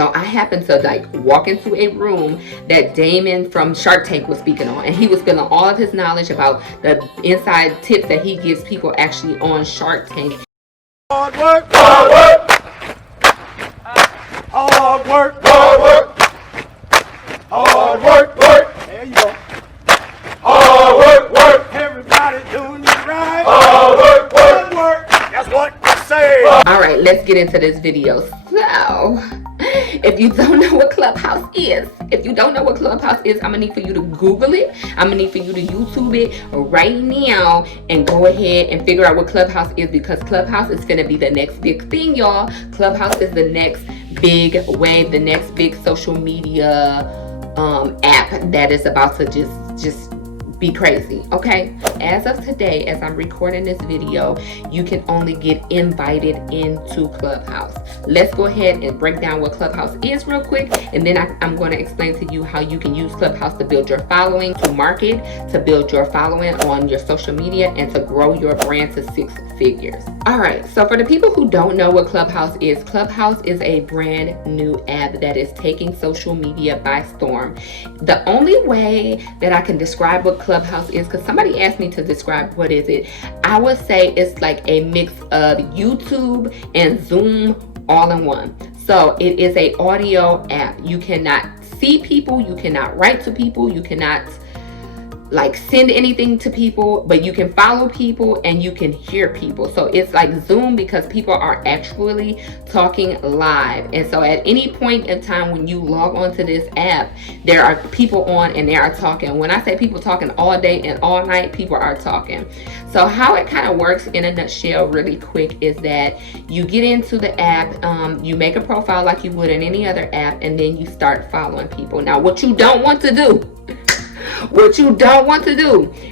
So I happened to like walk into a room that Damon from Shark Tank was speaking on, and he was spilling all of his knowledge about the inside tips that he gives people actually on Shark Tank. Hard work, hard work, hard work, hard work, hard work, work. There you go. Hard work, work. Everybody doing it right. Hard work, work, work. That's what I say. All right, let's get into this video. So, if you don't know what Clubhouse is, I'm gonna need for you to Google it. I'm gonna need for you to YouTube it right now and go ahead and figure out what Clubhouse is, because Clubhouse is gonna be the next big thing, y'all. Clubhouse is the next big wave, the next big social media app that is about to just be crazy. Okay, as of today, as I'm recording this video, you can only get invited into Clubhouse. Let's go ahead and break down what Clubhouse is real quick, and then I'm going to explain to you how you can use Clubhouse to build your following, to market, to build your following on your social media, and to grow your brand to 6 figures. All right, so for the people who don't know what Clubhouse is a brand new app that is taking social media by storm. The only way that I can describe what Clubhouse is, because somebody asked me to describe what is it, I would say it's like a mix of YouTube and Zoom all in one. So it is a audio app. You cannot see people, you cannot write to people, you cannot like send anything to people, but you can follow people and you can hear people. So it's like Zoom, because people are actually talking live. And so at any point in time when you log onto this app, there are people on and they are talking. When I say people talking all day and all night, people are talking. So how it kind of works in a nutshell really quick is that you get into the app, you make a profile like you would in any other app, and then you start following people. Now what you don't want to do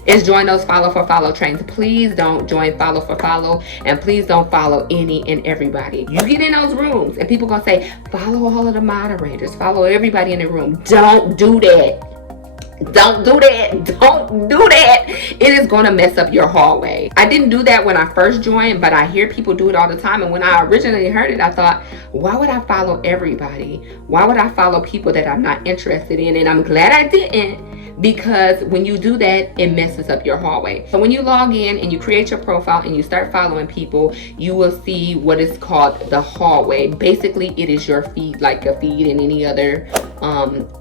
is join those follow for follow trains. Please don't join follow for follow, and please don't follow any and everybody. You get in those rooms and people gonna say, follow all of the moderators, follow everybody in the room. Don't do that. Don't do that. It is going to mess up your hallway. I didn't do that when I first joined, but I hear people do it all the time. And when I originally heard it, I thought, why would I follow everybody? Why would I follow people that I'm not interested in? And I'm glad I didn't, because when you do that, it messes up your hallway. So when you log in and you create your profile and you start following people, you will see what is called the hallway. Basically, it is your feed, like a feed in any other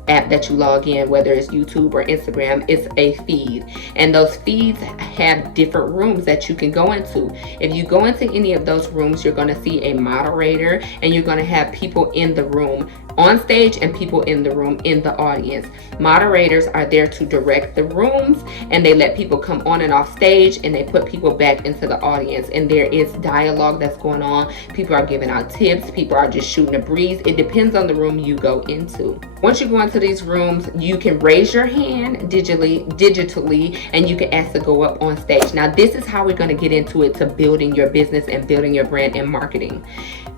app that you log in, whether it's YouTube or Instagram. It's a feed, and those feeds have different rooms that you can go into. If you go into any of those rooms, you're going to see a moderator, and you're going to have people in the room on stage and people in the room in the audience. Moderators are there to direct the rooms, and they let people come on and off stage, and they put people back into the audience, and there is dialogue that's going on. People are giving out tips, people are just shooting a breeze. It depends on the room you go into. Once you go into these rooms, you can raise your hand digitally, and you can ask to go up on stage. Now this is how we're going to get into it, to building your business and building your brand and marketing.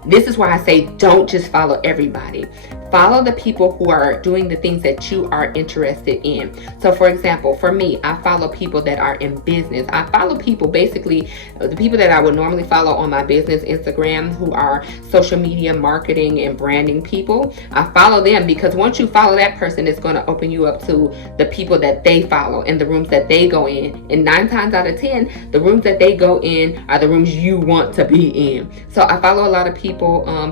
This is why I say don't just follow everybody. Follow the people who are doing the things that you are interested in. So for example, for me, I follow people that are in business. I follow people, basically the people that I would normally follow on my business Instagram, who are social media marketing and branding people. I follow them because once you follow that person, it's going to open you up to the people that they follow and the rooms that they go in. And 9 times out of 10, the rooms that they go in are the rooms you want to be in. So I follow a lot of people.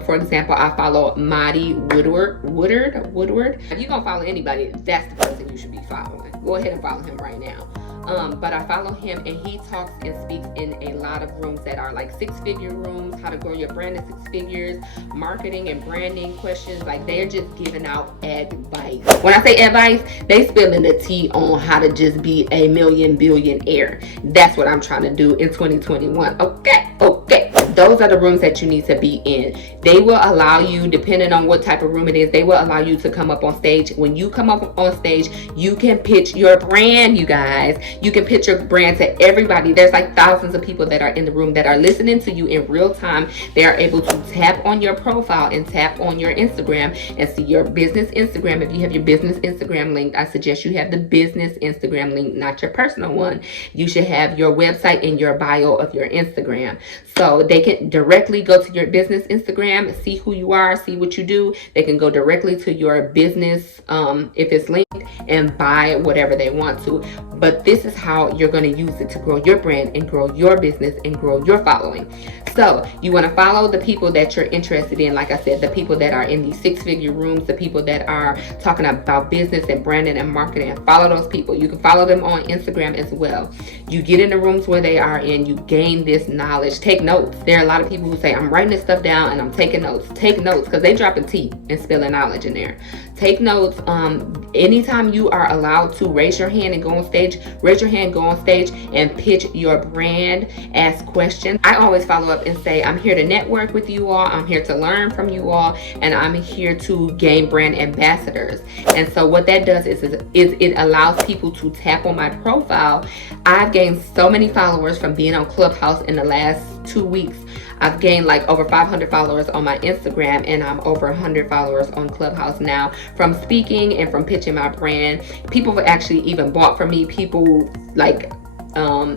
For example, I follow Marty Woodward. If you're gonna follow anybody, that's the person you should be following. Go ahead and follow him right now. But I follow him, and he talks and speaks in a lot of rooms that are like 6-figure rooms, how to grow your brand to 6 figures, marketing and branding questions. Like, they're just giving out advice. When I say advice, they spilling the tea on how to just be a billionaire. That's what I'm trying to do in 2021. Okay. Those are the rooms that you need to be in. They will allow you, depending on what type of room it is, they will allow you to come up on stage. When you come up on stage, you can pitch your brand, you guys. You can pitch your brand to everybody. There's like thousands of people that are in the room that are listening to you in real time. They are able to tap on your profile and tap on your Instagram and see your business Instagram. If you have your business Instagram linked, I suggest you have the business Instagram link, not your personal one. You should have your website in your bio of your Instagram, so they can directly go to your business Instagram, see who you are, see what you do. They can go directly to your business, if it's linked, and buy whatever they want to. But this is how you're going to use it to grow your brand and grow your business and grow your following. So you want to follow the people that you're interested in. Like I said, the people that are in these 6-figure rooms, the people that are talking about business and branding and marketing. Follow those people. You can follow them on Instagram as well. You get in the rooms where they are in, you gain this knowledge. Take notes. There are a lot of people who say, I'm writing this stuff down and I'm taking notes. Take notes, because they dropping tea and spilling knowledge in there. Take notes. Anytime you are allowed to raise your hand and go on stage, raise your hand, go on stage and pitch your brand, ask questions. I always follow up and say, I'm here to network with you all. I'm here to learn from you all. And I'm here to gain brand ambassadors. And so what that does is it allows people to tap on my profile. I've gained so many followers from being on Clubhouse in the last 2 weeks. I've gained like over 500 followers on my Instagram, and I'm over 100 followers on Clubhouse now from speaking and from pitching my brand. People have actually even bought from me. People like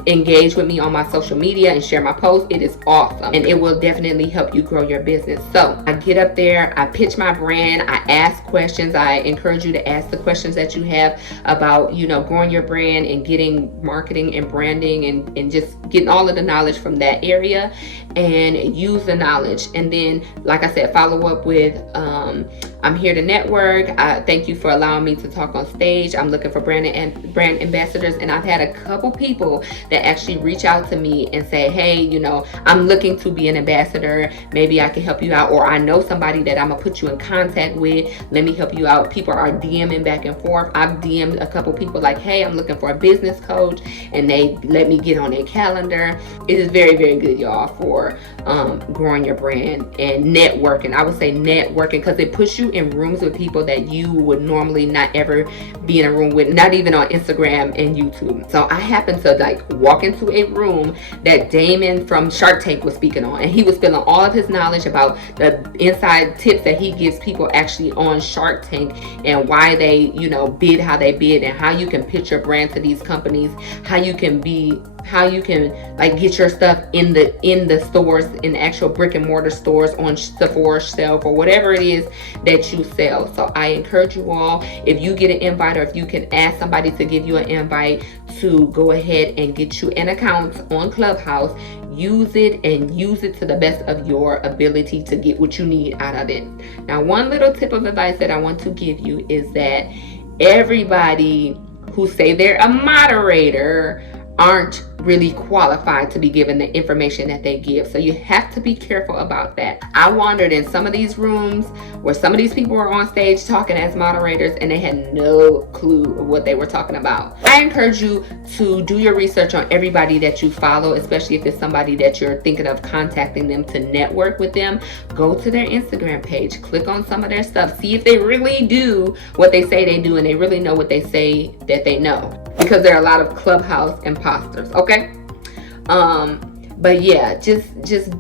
engage with me on my social media and share my posts. It is awesome, and it will definitely help you grow your business. So I get up there, I pitch my brand, I ask questions. I encourage you to ask the questions that you have about, growing your brand and getting marketing and branding and just getting all of the knowledge from that area, and use the knowledge. And then, like I said, follow up with I'm here to network. Thank you for allowing me to talk on stage. I'm looking for brand ambassadors. And I've had a couple people that actually reach out to me and say, hey, I'm looking to be an ambassador. Maybe I can help you out. Or I know somebody that I'm going to put you in contact with. Let me help you out. People are DMing back and forth. I've DM'd a couple people like, hey, I'm looking for a business coach. And they let me get on their calendar. It is very, very good, y'all, for growing your brand and networking. I would say networking, because it puts you in rooms with people that you would normally not ever be in a room with, not even on Instagram and YouTube. So I happened to walk into a room that Damon from Shark Tank was speaking on, and he was spilling all of his knowledge about the inside tips that he gives people actually on Shark Tank, and why they bid how they bid, and how you can pitch your brand to these companies, how you can get your stuff in the stores, in the actual brick and mortar stores, on Sephora shelf, or whatever it is that you sell. So I encourage you all, if you get an invite, or if you can ask somebody to give you an invite, to go ahead and get you an account on Clubhouse. Use it, and use it to the best of your ability to get what you need out of it. Now, one little tip of advice that I want to give you is that everybody who say they're a moderator aren't really qualified to be given the information that they give. So you have to be careful about that. I wandered in some of these rooms where some of these people were on stage talking as moderators, and they had no clue of what they were talking about. I encourage you to do your research on everybody that you follow, especially if it's somebody that you're thinking of contacting them to network with them. Go to their Instagram page, click on some of their stuff, see if they really do what they say they do, and they really know what they say that they know, because there are a lot of Clubhouse imposters. Okay. But yeah, just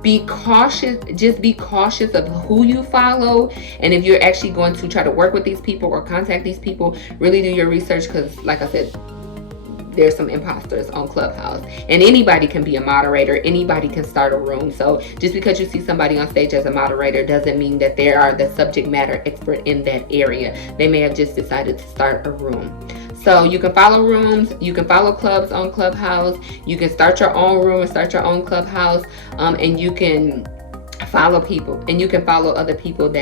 be cautious. Just be cautious of who you follow, and if you're actually going to try to work with these people or contact these people, really do your research, because like I said, there's some imposters on Clubhouse, and anybody can be a moderator. Anybody can start a room. So just because you see somebody on stage as a moderator doesn't mean that they are the subject matter expert in that area. They may have just decided to start a room. So you can follow rooms, you can follow clubs on Clubhouse, you can start your own room and start your own Clubhouse, and you can follow people, and you can follow other people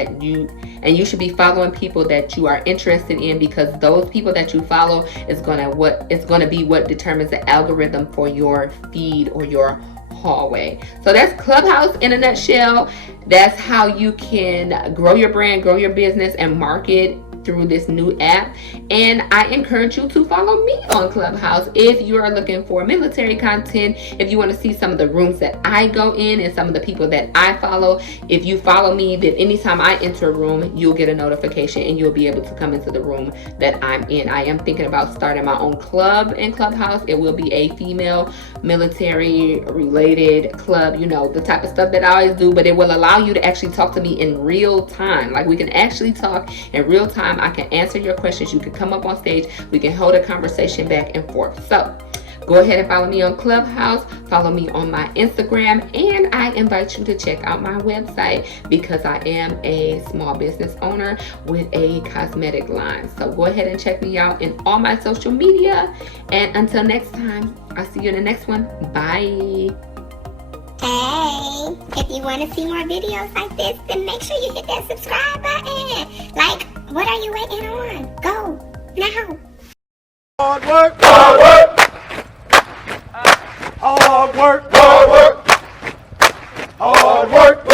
you should be following people that you are interested in, because those people that you follow is gonna be what determines the algorithm for your feed or your hallway. So that's Clubhouse in a nutshell. That's how you can grow your brand, grow your business, and market through this new app. And I encourage you to follow me on Clubhouse if you are looking for military content, if you want to see some of the rooms that I go in and some of the people that I follow. If you follow me, then anytime I enter a room, you'll get a notification and you'll be able to come into the room that I'm in. I am thinking about starting my own club in Clubhouse. It will be a female military related club, the type of stuff that I always do, but it will allow you to actually talk to me in real time. Like, we can actually talk in real time. I can answer your questions. You can come up on stage. We can hold a conversation back and forth. So Go ahead and follow me on Clubhouse, follow me on my Instagram, and I invite you to check out my website because I am a small business owner with a cosmetic line. So go ahead and check me out in all my social media. And until next time, I'll see you in the next one. Bye. Hey, if you want to see more videos like this, then make sure you hit that subscribe button. Like, what are you waiting on? Go, now. Hard work, hard work. Hard work, hard work. Hard work.